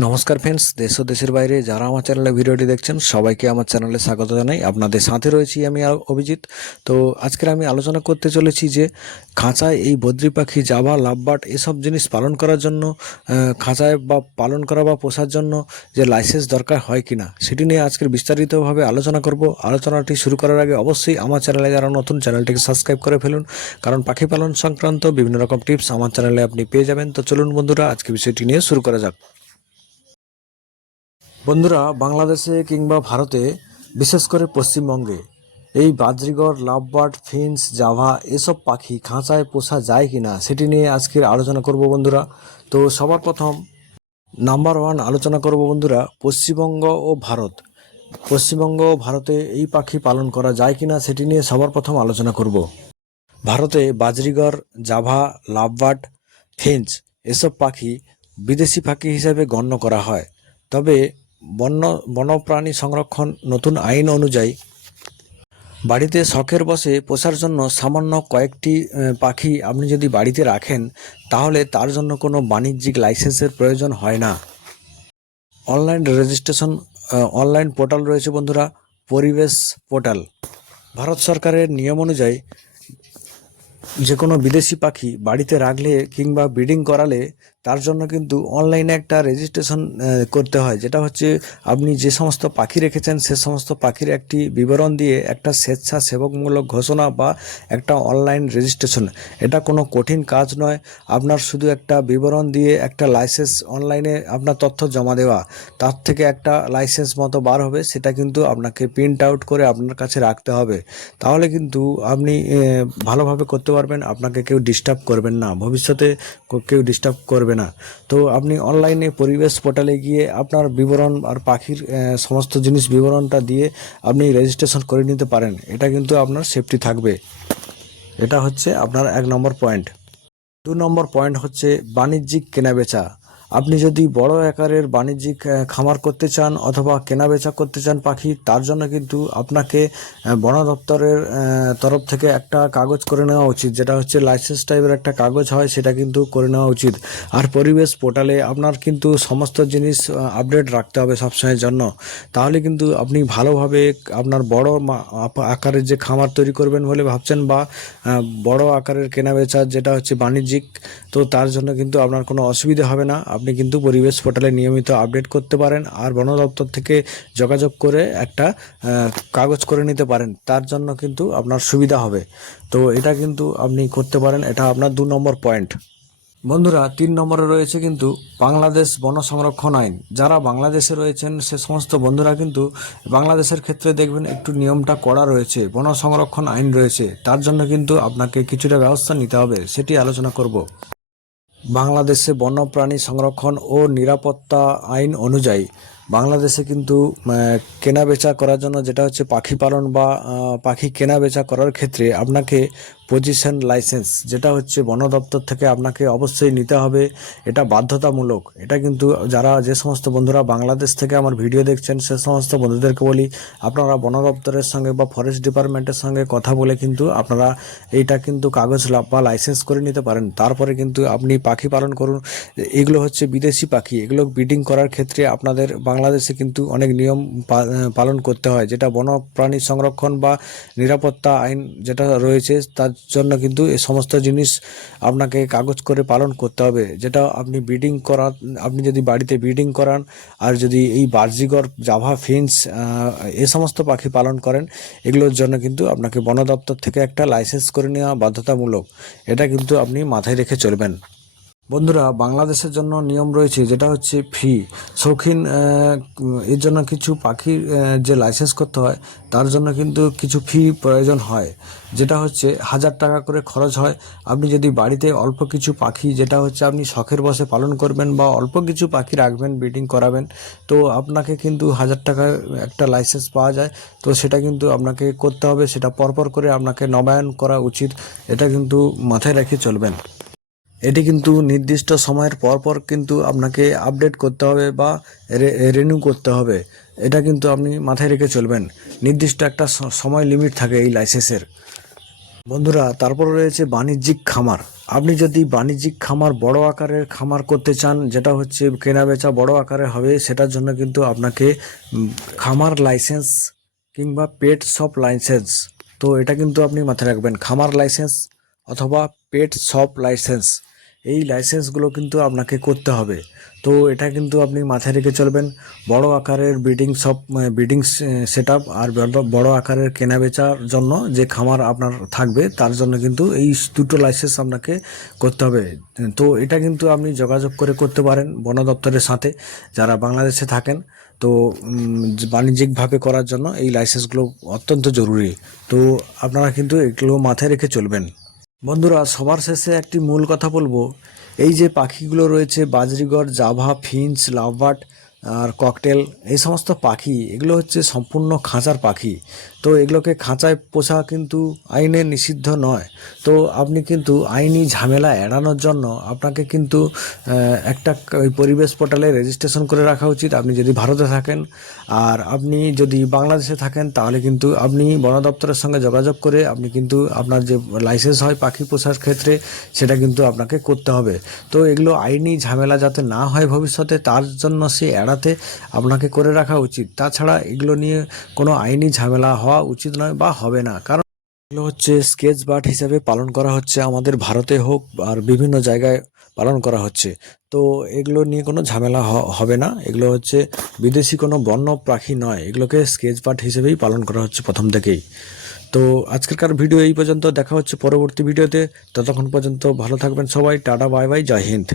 নমস্কার ফ্রেন্ডস, দেশ ও দেশের বাইরে যারা আমার চ্যানেলে ভিডিওটি দেখছেন সবাইকে আমার চ্যানেলে স্বাগত জানাই। আপনাদের সাথে রয়েছি আমি অভিজিৎ। তো আজকের আমি আলোচনা করতে চলেছি যে খাঁচায় এই বদ্রি পাখি, জাভা, লাভবার্ড এসব জিনিস পালন করার জন্য খাঁচায় বা পালন করা বা পোষার জন্য যে লাইসেন্স দরকার হয় কিনা সেটি নিয়ে আজকের বিস্তারিতভাবে আলোচনা করব। আলোচনাটি শুরু করার আগে অবশ্যই আমার চ্যানেলে যারা নতুন, চ্যানেলটিকে সাবস্ক্রাইব করে ফেলুন, কারণ পাখি পালন সংক্রান্ত বিভিন্ন রকম টিপস আমার চ্যানেলে আপনি পেয়ে যাবেন। তো চলুন বন্ধুরা, আজকে বিষয়টি নিয়ে শুরু করা যাক। বন্ধুরা, বাংলাদেশে কিংবা ভারতে, বিশেষ করে পশ্চিমবঙ্গে এই বাজরিগর, লাভবার্ড, ফিন্স, জাভা এসব পাখি খাঁচায় পোষা যায় কিনা সেটি নিয়ে আজকের আলোচনা করব বন্ধুরা। তো সবার প্রথম নাম্বার ওয়ান আলোচনা করব বন্ধুরা, পশ্চিমবঙ্গ ও ভারত। পশ্চিমবঙ্গ ও ভারতে এই পাখি পালন করা যায় কিনা সেটি নিয়ে সবার প্রথম আলোচনা করব। ভারতে বাজরিগর, জাভা, লাভবার্ড, ফিঞ্চ এসব পাখি বিদেশি পাখি হিসেবে গণ্য করা হয়। তবে বন্যপ্রাণী সংরক্ষণ নতুন আইন অনুযায়ী বাড়িতে শখের বশে পোষার জন্য সামান্য কয়েকটি পাখি আপনি যদি বাড়িতে রাখেন, তাহলে তার জন্য কোনো বাণিজ্যিক লাইসেন্সের প্রয়োজন হয় না। অনলাইন রেজিস্ট্রেশন, অনলাইন পোর্টাল রয়েছে বন্ধুরা, পরিবেশ পোর্টাল। ভারত সরকারের নিয়ম অনুযায়ী যে কোনো বিদেশি পাখি বাড়িতে রাখলে কিংবা ব্রিডিং করালে তার জন্য কিন্তু অনলাইনে একটা রেজিস্ট্রেশন করতে হয়, যেটা হচ্ছে আপনি যে সমস্ত পাখি রেখেছেন সে সমস্ত পাখির একটি বিবরণ দিয়ে একটা স্বেচ্ছাসেবকমূলক ঘোষণা বা একটা অনলাইন রেজিস্ট্রেশন। এটা কোনো কঠিন কাজ নয়, আপনার শুধু একটা বিবরণ দিয়ে একটা লাইসেন্স অনলাইনে আপনার তথ্য জমা দেওয়া, তার থেকে একটা লাইসেন্স মতো বার হবে, সেটা কিন্তু আপনাকে প্রিন্ট আউট করে আপনার কাছে রাখতে হবে। তাহলে কিন্তু আপনি ভালোভাবে করতে পারবেন, আপনাকে কেউ ডিস্টার্ব করবেন না, ভবিষ্যতে কেউ ডিস্টার্ব করবে না। তো আপনি অনলাইনে পরিবেশ পোর্টালে গিয়ে আপনার বিবরণ আর পাখির সমস্ত জিনিস বিবরণটা দিয়ে আপনি রেজিস্ট্রেশন করে নিতে পারেন। এটা কিন্তু আপনার সেফটি থাকবে। এটা হচ্ছে আপনার 1 নম্বর পয়েন্ট। 2 নম্বর পয়েন্ট হচ্ছে বাণিজ্যিক কেনাবেচা। আপনি যদি বড় আকারের বাণিজ্যিক খামার করতে চান অথবা কেনাবেচা করতে চান পাখি, তার জন্য কিন্তু আপনাকে বন দপ্তরের তরফ থেকে একটা কাগজ করে নেওয়া উচিত, যেটা হচ্ছে লাইসেন্স টাইপের একটা কাগজ হয়, সেটা কিন্তু করে নেওয়া উচিত। আর পরিবেশ পোর্টালে আপনার কিন্তু সমস্ত জিনিস আপডেট রাখতে হবে সবসময়ের জন্য। তাহলে কিন্তু আপনি ভালোভাবে আপনার বড় আকারের যে খামার তৈরি করবেন বলে ভাবছেন, বা বড় আকারের কেনাবেচা যেটা হচ্ছে বাণিজ্যিক, তো তার জন্য কিন্তু আপনার কোনো অসুবিধা হবে না। আপনি কিন্তু পরিবেশ পোর্টালে নিয়মিত আপডেট করতে পারেন আর বন দপ্তর থেকে যোগাযোগ করে একটা কাগজ করে নিতে পারেন, তার জন্য কিন্তু আপনার সুবিধা হবে। তো এটা কিন্তু আপনি করতে পারেন, এটা আপনার 2 নম্বর পয়েন্ট। বন্ধুরা, 3 নম্বরে রয়েছে কিন্তু বাংলাদেশ বন সংরক্ষণ আইন। যারা বাংলাদেশে রয়েছেন সে সমস্ত বন্ধুরা কিন্তু বাংলাদেশের ক্ষেত্রে দেখবেন একটু নিয়মটা কড়া রয়েছে, বন সংরক্ষণ আইন রয়েছে, তার জন্য কিন্তু আপনাকে কিছুটা ব্যবস্থা নিতে হবে, সেটি আলোচনা করব। বাংলাদেশে বন্যপ্রাণী সংরক্ষণ ও নিরাপত্তা আইন অনুযায়ী বাংলাদেশে কিন্তু কেনা বেচা করার জন্য, যেটা হচ্ছে পাখি পালন বা পাখি কেনা বেচা করার ক্ষেত্রে আপনাকে পজিশন লাইসেন্স, যেটা হচ্ছে বন দপ্তর থেকে আপনাকে অবশ্যই নিতে হবে। এটা বাধ্যতামূলক। এটা কিন্তু যে সমস্ত বন্ধুরা বাংলাদেশ থেকে আমার ভিডিও দেখছেন সে সমস্ত বন্ধুদেরকে বলি, আপনারা বন দপ্তরের সঙ্গে বা ফরেস্ট ডিপার্টমেন্টের সঙ্গে কথা বলে কিন্তু আপনারা এইটা কিন্তু কাগজ বা লাইসেন্স করে নিতে পারেন। তারপরে কিন্তু আপনি পাখি পালন করুন। এগুলো হচ্ছে বিদেশি পাখি, এগুলো ব্রিডিং করার ক্ষেত্রে আপনাদের বাংলাদেশে কিন্তু অনেক নিয়ম পালন করতে হয়, যেটা বন্যপ্রাণী সংরক্ষণ বা নিরাপত্তা আইন যেটা রয়েছে, তার জন্য কিন্তু এই সমস্ত জিনিস আপনাকে কাগজ করে পালন করতে হবে। যেটা আপনি ব্রিডিং করান, আপনি যদি বাড়িতে ব্রিডিং করান আর যদি এই বাজরিগর, জাভা, ফিন্স এই সমস্ত পাখি পালন করেন, এগুলোর জন্য কিন্তু আপনাকে বন দপ্তর থেকে একটা লাইসেন্স করে নেওয়া বাধ্যতামূলক। এটা কিন্তু আপনি মাথায় রেখে চলবেন। বন্ধুরা, বাংলাদেশের জন্য নিয়ম রয়েছে, যেটা হচ্ছে ফি শৌখিন, এর জন্য কিছু পাখির যে লাইসেন্স করতে হয় তার জন্য কিন্তু কিছু ফি প্রয়োজন হয়, যেটা হচ্ছে 1000 টাকা করে খরচ হয়। আপনি যদি বাড়িতে অল্প কিছু পাখি, যেটা হচ্ছে আপনি শখের বশে পালন করবেন বা অল্প কিছু পাখি রাখবেন, ব্রিডিং করাবেন, তো আপনাকে কিন্তু 1000 টাকার একটা লাইসেন্স পাওয়া যায়। তো সেটা কিন্তু আপনাকে করতে হবে, সেটা পরপর করে আপনাকে নবায়ন করা উচিত। এটা কিন্তু মাথায় রেখে চলবেন। এটি কিন্তু নির্দিষ্ট সময়ের পর পর কিন্তু আপনাকে আপডেট করতে হবে বা রিনিউ করতে হবে। এটা কিন্তু আপনি মাথায় রেখে চলবেন। নির্দিষ্ট একটা সময় লিমিট থাকে এই লাইসেন্সের। বন্ধুরা, তারপর রয়েছে বাণিজ্যিক খামার। আপনি যদি বাণিজ্যিক খামার বড় আকারের খামার করতে চান, যেটা হচ্ছে কেনা বেচা বড় আকারে হবে, সেটার জন্য কিন্তু আপনাকে খামার লাইসেন্স কিংবা পেট শপ লাইসেন্স, তো এটা কিন্তু আপনি মাথায় রাখবেন। খামার লাইসেন্স অথবা পেট শপ লাইসেন্স, এই লাইসেন্সগুলো কিন্তু আপনাকে করতে হবে। তো এটা কিন্তু আপনি মাথায় রেখে চলবেন। বড় আকারের breeding shop, breeding set up, আর বড় আকারের কেনা বেচার জন্য যে খামার আপনার থাকবে, তার জন্য কিন্তু এই দুটো লাইসেন্স আপনাকে করতে হবে। তো এটা কিন্তু আপনি যোগাযোগ করে করতে পারেন বন দপ্তরের সাথে, যারা বাংলাদেশে থাকেন। তো বাণিজ্যিকভাবে করার জন্য এই লাইসেন্সগুলো অত্যন্ত জরুরি। তো আপনারা কিন্তু এগুলো মাথায় রেখে চলবেন। বন্ধুরা, সবার শেষে একটি মূল কথা বলবো। এই যে পাখিগুলো রয়েছে, বাজরিগর, জাভা, ফিঞ্চ, লাভবার্ড আর ককটেল, এই সমস্ত পাখি, এগুলো হচ্ছে সম্পূর্ণ খাঁচার পাখি। তো এগুলোকে খাঁচায় পোষা কিন্তু আইনে নিষিদ্ধ নয়। তো আপনি কিন্তু আইনি ঝামেলা এড়ানোর জন্য আপনাকে কিন্তু একটা ওই পরিবেশ পোর্টালে রেজিস্ট্রেশন করে রাখা উচিত, আপনি যদি ভারতে থাকেন। আর আপনি যদি বাংলাদেশে থাকেন, তাহলে কিন্তু আপনি বন দপ্তরের সঙ্গে যোগাযোগ করে আপনি কিন্তু আপনার যে লাইসেন্স হয় পাখি পোষার ক্ষেত্রে, সেটা কিন্তু আপনাকে করতে হবে। তো এগুলো আইনি ঝামেলা যাতে না হয় ভবিষ্যতে, তার জন্য সে এড়াতে আপনাকে করে রাখা উচিত। তাছাড়া এগুলো নিয়ে কোনো আইনি ঝামেলা হওয়া উচিত নয় বা হবে না, কারণ এগুলো হচ্ছে স্কেচ বার্ড হিসাবে পালন করা হচ্ছে, আমাদের ভারতে হোক আর বিভিন্ন জায়গায় পালন করা হচ্ছে। তো এগুলো নিয়ে কোনো ঝামেলা হবে না। এগুলো হচ্ছে বিদেশি কোনো বন্য পাখি নয়, এগুলোকে স্কেচ বার্ড হিসেবেই পালন করা হচ্ছে প্রথম থেকেই। তো আজকেরকার ভিডিও এই পর্যন্ত, দেখা হচ্ছে পরবর্তী ভিডিওতে। ততক্ষণ পর্যন্ত ভালো থাকবেন সবাই। টাটা, বাই বাই, জয় হিন্দ।